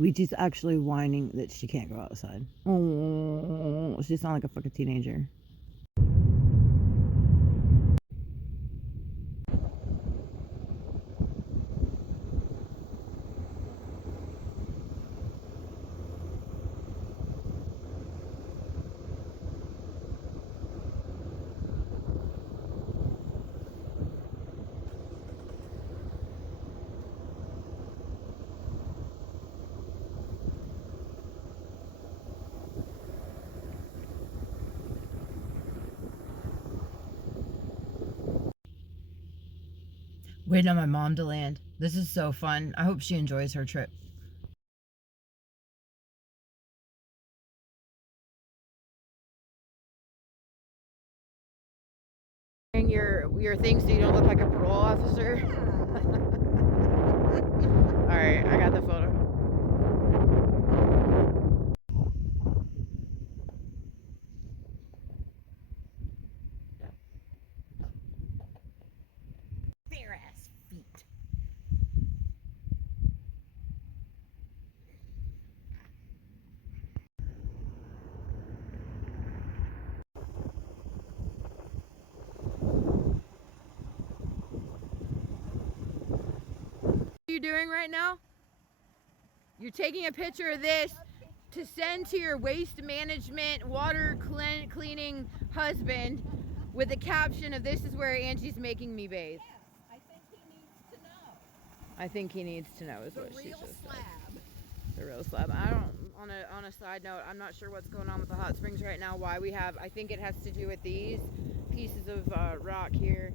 Ouija's actually whining that she can't go outside. Oh, she sounds like a fucking teenager. Waiting on my mom to land. This is so fun. I hope she enjoys her trip. Your thing so you don't look like a parole officer. All right, I got the photo. Bare ass feet. What are you doing right now? You're taking a picture of this to send to your waste management, water cleaning husband with the caption of "This is where Angie's making me bathe." Yes, I think he needs to know. I think he needs to know is what she just Slab. said. The real slab. I don't. On a side note, I'm not sure what's going on with the hot springs right now. Why we have? I think it has to do with these pieces of rock here.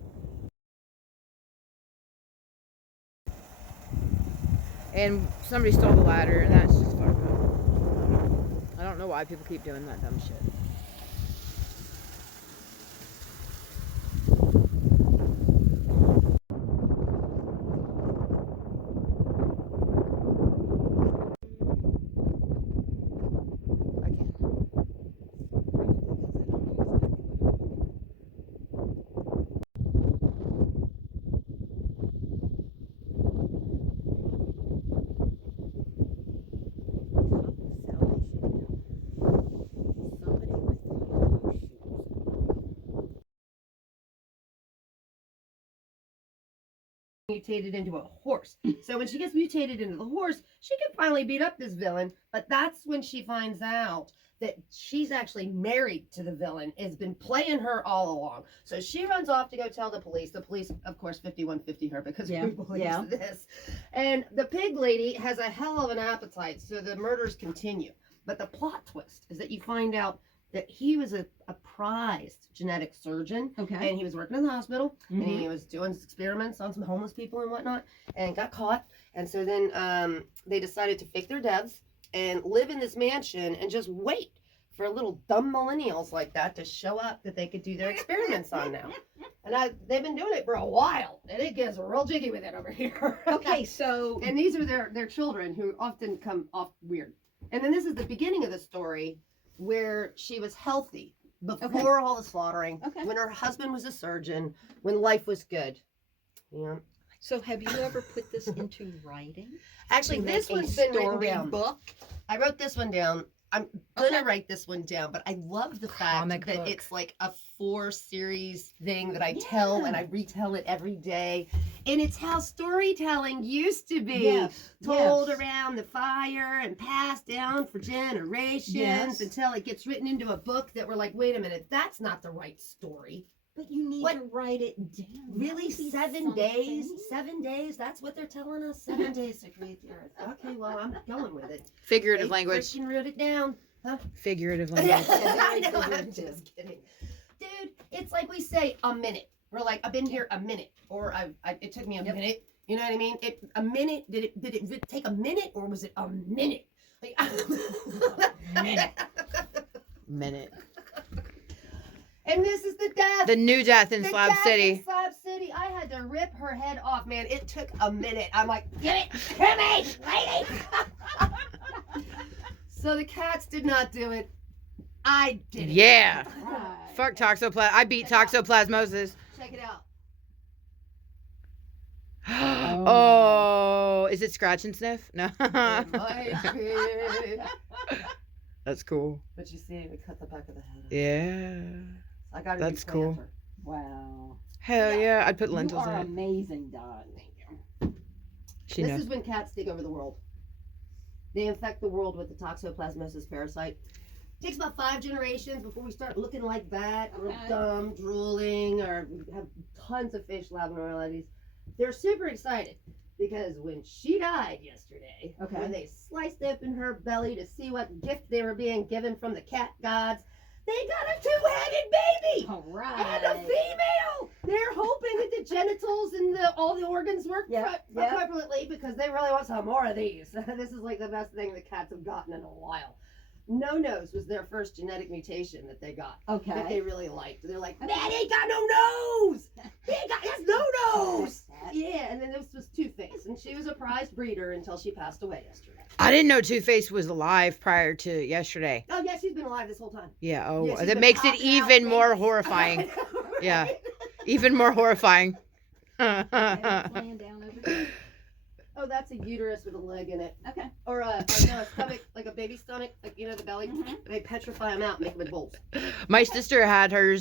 And somebody stole the ladder, and that's just fucked up. I don't know why people keep doing that dumb shit. Mutated into a horse. So when she gets mutated into the horse, she can finally beat up this villain. But that's when she finds out that she's actually married to the villain, has been playing her all along. So she runs off to go tell the police. The police, of course, 5150 her because who believes this? And the pig lady has a hell of an appetite, so the murders continue. But the plot twist is that you find out that he was a prized genetic surgeon. Okay. And he was working in the hospital, and he was doing experiments on some homeless people and whatnot, and got caught. And so then they decided to fake their deaths and live in this mansion and just wait for little dumb millennials like that to show up that they could do their experiments on now. And they've been doing it for a while, and it gets real jiggy with it over here. Okay, so And these are their children who often come off weird. And then this is the beginning of the story where she was healthy before all the slaughtering, when her husband was a surgeon, when life was good. Yeah. So have you ever put this into writing? Actually, this one's been written down. Book? I wrote this one down. I'm gonna write this one down, but I love the fact that it's like a 4-series thing that I tell and I retell it every day. And it's how storytelling used to be told around the fire and passed down for generations until it gets written into a book that we're like, wait a minute, that's not the right story. But you need to write it down. Really? 7 days? 7 days? That's what they're telling us? 7 days to create the earth. Okay, well, I'm going with it. Figurative language. Freaking wrote it down. Huh? Figurative language. I know, I'm just kidding. Dude, it's like we say a minute. We're like, I've been here a minute. Or it took me a minute. You know what I mean? A minute, did it take a minute or was it a minute? Like, Minute. And this is the death. The new death in Slab City. Slab City. I had to rip her head off, man. It took a minute. I'm like, give it to me, lady. So the cats did not do it. I did it. Yeah. Right. Fuck Toxoplasmosis. I beat Toxoplasmosis. Check it out. Oh, is it scratch and sniff? No. It might be. That's cool. But you see, we cut the back of the head off. Yeah. I got to That's cool. Wow. Hell yeah. I'd put You lentils in are it. amazing, Don. She This knows. is when cats take over the world. They infect the world with the Toxoplasmosis parasite. Takes about 5 generations before we start looking like that, or Okay. dumb, drooling, or have tons of fish lab abnormalities. They're super excited because when she died yesterday, Okay. when they sliced open her belly to see what gift they were being given from the cat gods, they got a 2-headed baby! All right. And a female! They're hoping that the genitals and all the organs work Yep. appropriately because they really want some more of these. This is like the best thing the cats have gotten in a while. No nose was their first genetic mutation that they got. That they Okay. really liked. They're like, man, he ain't got no nose! He has no nose! Yeah, and then this was Two-Face, and she was a prized breeder until she passed away yesterday. I didn't know Two-Face was alive prior to yesterday. Oh, yeah, she's been alive this whole time. Yeah. Oh, Yeah, she's that been makes it popping out even more babies. horrifying. Yeah. Right? Even more horrifying. Laying down over there. Oh, that's a uterus with a leg in it. Okay. Or no, a stomach, like a baby stomach, like, you know, the belly. Mhm. They petrify them out and make them in bowls. My sister had her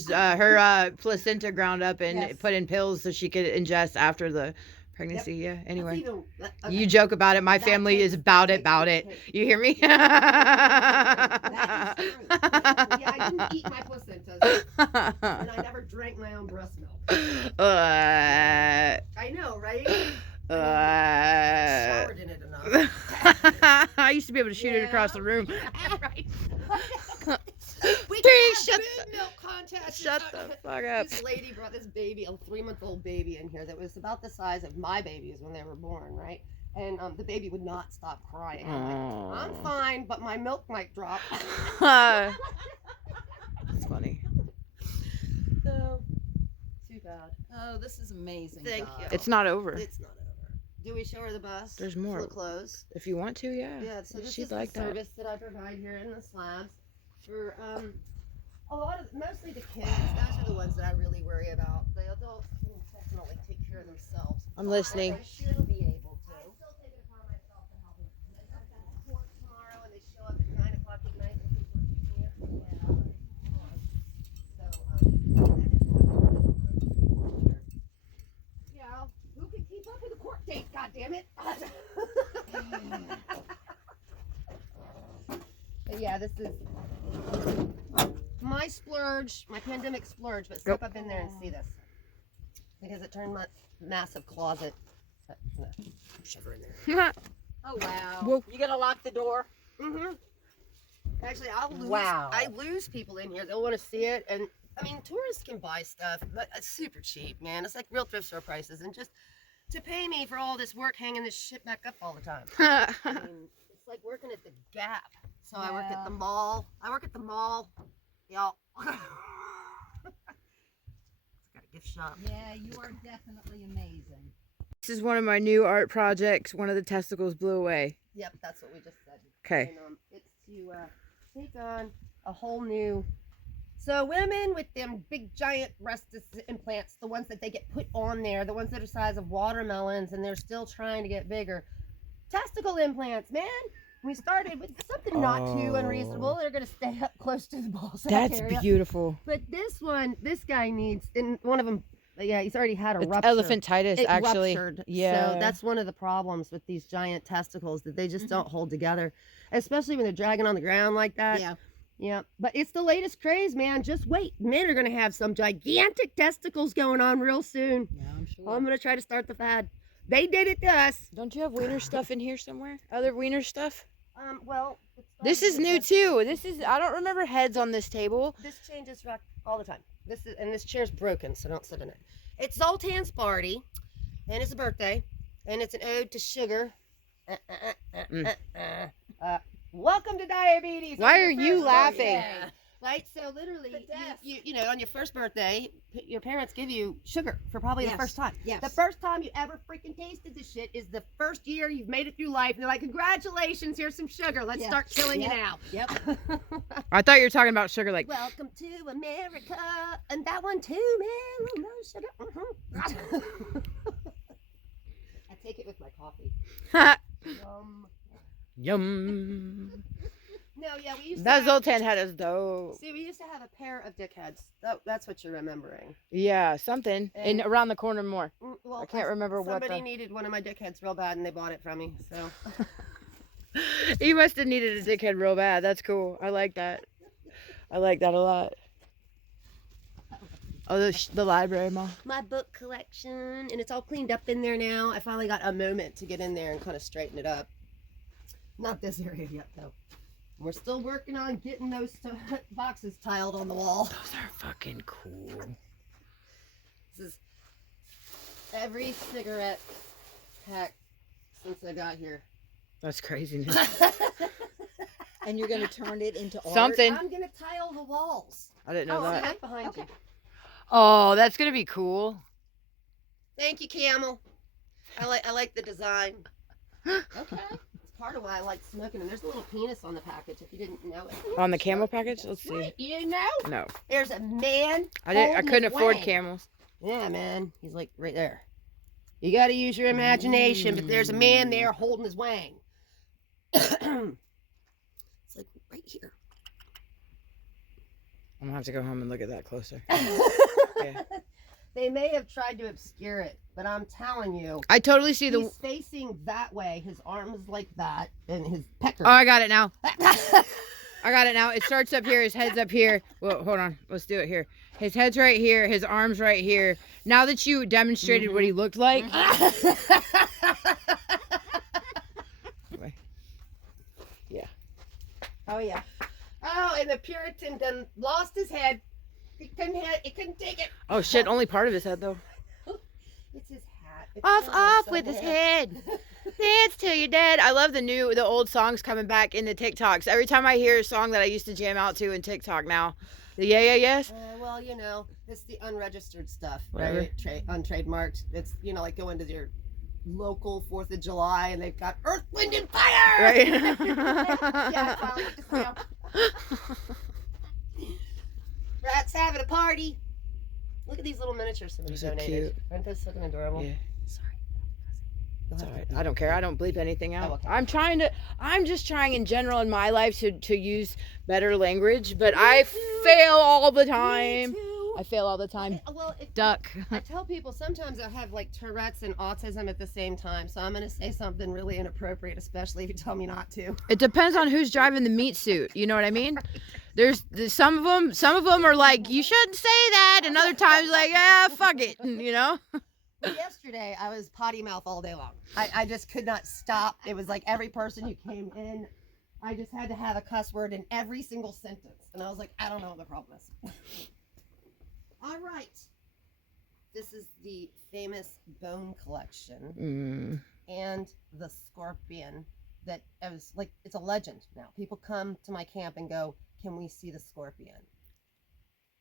placenta ground up and Yes. put in pills so she could ingest after the pregnancy. Yeah. That's Anyway, even- okay. you joke about it. My That family takes- is about that it, about takes it. the cake. You hear me? That is true. Yeah, I didn't eat my placentas, and I never drank my own breast milk. Uh, I know, right? uh, Showered in it enough. I used to be able to shoot it Yeah. across the room. Right. We Hey, can shut have big milk contest. Shut the fuck up. This lady brought this baby, a 3-month-old baby, in here that was about the size of my babies when they were born, right? And the baby would not stop crying. I'm like, I'm Aw. fine, but my milk might drop. That's funny. So, too bad. Oh, this is amazing. Thank Don. you. It's not over. It's not over. Do we show her the bus? There's more. Full of clothes. If you want to, yeah. Yeah, so this She'd is like the that. service that I provide here in the slabs for a lot of, mostly the kids. Those are the ones that I really worry about. The adults can definitely take care of themselves. I'm listening. I should be able to. I still take it upon myself to help them. I've got court tomorrow, and they show up at 9 o'clock at night and people are keeping it. Yeah, I'm gonna keep on. So, yeah, who can keep up with a court date? God damn it! But yeah, this is my splurge, my pandemic splurge. But step up in there and see this because it turned my massive closet. Shove her in there. Oh wow. Whoa. You gonna lock the door? Mhm. Actually, I'll lose. Wow. I lose people in here. They'll want to see it, and I mean, tourists can buy stuff, but it's super cheap, man. It's like real thrift store prices, and just to pay me for all this work hanging this shit back up all the time. I mean, it's like working at the Gap. So I work at Yeah. the mall. Y'all. It's got a gift shop. Yeah, you are definitely amazing. This is one of my new art projects. One of the testicles blew away. Yep, that's what we just said. Okay. And, it's to take on a whole new. So women with them big giant breast implants, the ones that they get put on there, the ones that are the size of watermelons, and they're still trying to get bigger. Testicle implants, man. We started with something not too Oh. unreasonable. They're gonna stay up close to the ball sack That's area. beautiful. But this guy needs, and one of them, yeah, he's already had a It's rupture. elephantitis, It actually. ruptured. Yeah. So that's one of the problems with these giant testicles, that they just Mhm. don't hold together, especially when they're dragging on the ground like that. Yeah. Yeah. But it's the latest craze, man. Just wait. Men are going to have some gigantic testicles going on real soon. Yeah, I'm sure. I'm going to try to start the fad. They did it to us. Don't you have wiener stuff in here somewhere? Other wiener stuff? Well, it's This is starting new to- too. This is, I don't remember heads on this table. This changes rock all the time. This chair's broken, so don't sit in it. It's Zoltan's party, and it's a birthday, and it's an ode to sugar. Welcome to diabetes. Why on your are you first laughing? birthday. Right, so literally, you know, on your first birthday, your parents give you sugar for probably the Yes. first time. Yes. The first time you ever freaking tasted this shit is the first year you've made it through life. And they're like, congratulations, here's some sugar. Let's Yeah. start killing Yep. you now. Yep. I thought you were talking about sugar like, Welcome to America. And that one too, man. Oh, no sugar. it with my coffee. Yum. No, yeah, we used to That have, Zoltan had us though. see, we used to have a pair of dickheads. That's what you're remembering. Yeah, something. And And- around the corner more. Well, I can't remember what somebody the... needed one of my dickheads real bad, and they bought it from me. So You must have needed a dickhead real bad. That's cool. I like that. I like that a lot. Oh, the library, Mom. my book collection, and it's all cleaned up in there now. I finally got a moment to get in there and kind of straighten it up. Not this area yet, though. We're still working on getting those boxes tiled on the wall. Those are fucking cool. This is every cigarette pack since I got here. That's craziness. And you're gonna turn it into art? Something. I'm gonna tile the walls. I didn't know See that. right behind you. Oh, that's gonna be cool. Thank you, Camel. I like the design. Okay. It's part of why I like smoking. And there's a little penis on the package if you didn't know it. On the camel package? Let's see. Right, you didn't know? No, There's a man. I holding couldn't his afford wang. camels. Yeah, man. He's like right there. You got to use your imagination, but there's a man there holding his wang. It's like right here. I'm gonna have to go home and look at that closer. Yeah. They may have tried to obscure it, but I'm telling you, I totally see the. he's facing that way. His arm is like that, and his pecker. Oh, I got it now. I got it now. It starts up here. His head's up here. Well, hold on. Let's do it here. His head's right here. His arm's right here. Now that you demonstrated what he looked like. Yeah. Oh yeah. Oh, and the Puritan done lost his head. He couldn't take it. Oh shit! Only part of his head though. It's his hat. It's Off not with his somewhere. head. Dance till you're dead. I love the old songs coming back in the TikToks. Every time I hear a song that I used to jam out to in TikTok now. The yes. Well, you know, it's the unregistered stuff, Whatever. right? Untrademarked. It's, you know, like going to your local 4th of July and they've got Earth, Wind, and Fire! Right. Yeah, finally get to see 'em. Rats having a party. Look at these little miniatures somebody Those are donated. cute. Aren't those looking adorable? Yeah. Sorry. You'll It's have all to right. beep. I don't care. I don't bleep anything out. Oh, okay. I'm just trying in general in my life to use better language, but I fail all the time. Me too. I fail all the time. Well, Duck. I tell people sometimes I have like Tourette's and autism at the same time, so I'm going to say something really inappropriate, especially if you tell me not to. It depends on who's driving the meat suit. You know what I mean? There's some of them are like, you shouldn't say that, and other times like, yeah, fuck it, you know? But yesterday I was potty mouth all day long. I just could not stop. It was like every person who came in, I just had to have a cuss word in every single sentence. And I was like, I don't know what the problem is. All right. This is the famous bone collection and the scorpion that I was like, it's a legend now. People come to my camp and go, can we see the scorpion?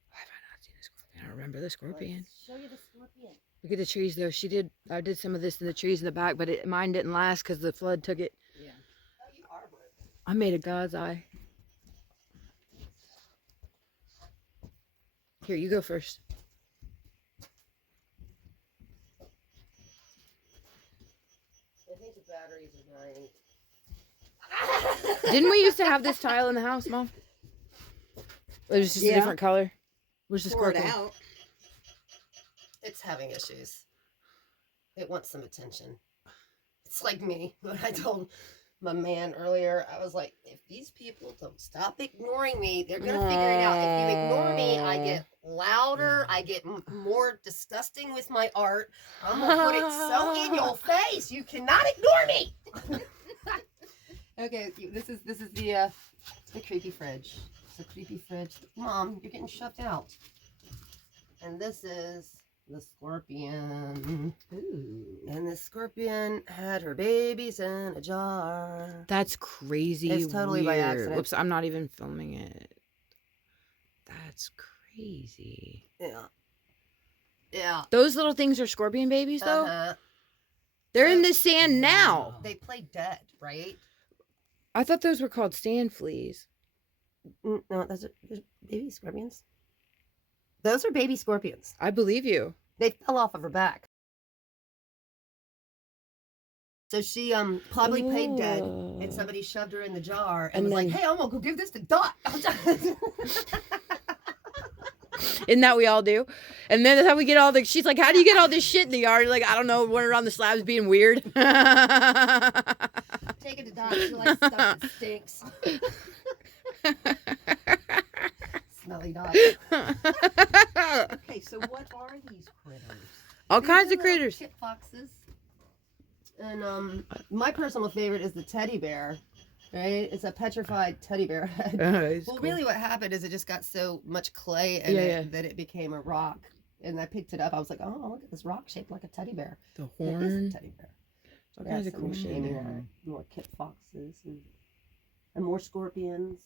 Why have I not seen the scorpion? I remember the scorpion. Let's show you the scorpion. Look at the trees though. I did some of this in the trees in the back, but mine didn't last because the flood took it. Yeah. Oh, you are right. I made a God's eye. Here, you go first. I think the batteries are dying. Didn't we used to have this tile in the house, Mom? It was just a Yeah. different color. Where's the Pour it squircle? out. It's having issues. It wants some attention. It's like me. When I told my man earlier, I was like, if these people don't stop ignoring me, they're going to figure it out. If you ignore me, I get louder. I get more disgusting with my art. I'm going to put it so in your face. You cannot ignore me. Okay, this is the creepy fridge. It's a creepy fridge. Mom, you're getting shoved out. And this is the scorpion. Ooh. And the scorpion had her babies in a jar. That's crazy. It's totally by weird. accident. Whoops, I'm not even filming it. That's crazy. Yeah. Yeah. Those little things are scorpion babies, though? Uh-huh. They're in the sand now. They play dead, right? I thought those were called sand fleas. No, those are baby scorpions. Those are baby scorpions. I believe you. They fell off of her back. So she probably played dead, Ooh. and somebody shoved her in the jar and, And was like, then- "Hey, I'm gonna go give this to Dot." Isn't that we all do? And then that's how we get all the. She's like, "How do you get all this shit in the yard?" Like, I don't know. Running around the slabs being weird. Take it to Dot. She likes stuff that stinks. Smelly Dot. Okay, so what are these critters? All These kinds are of little critters. Kit foxes. And my personal favorite is the teddy bear. Right? It's a petrified teddy bear head. It's Well, cool. really, what happened is it just got so much clay in Yeah, it yeah. that it became a rock. And I picked it up. I was like, "Oh, look at this rock shaped like a teddy bear." The It is horn. a teddy bear. All kinds of some cool shit. shaming at it. More kit foxes and more scorpions.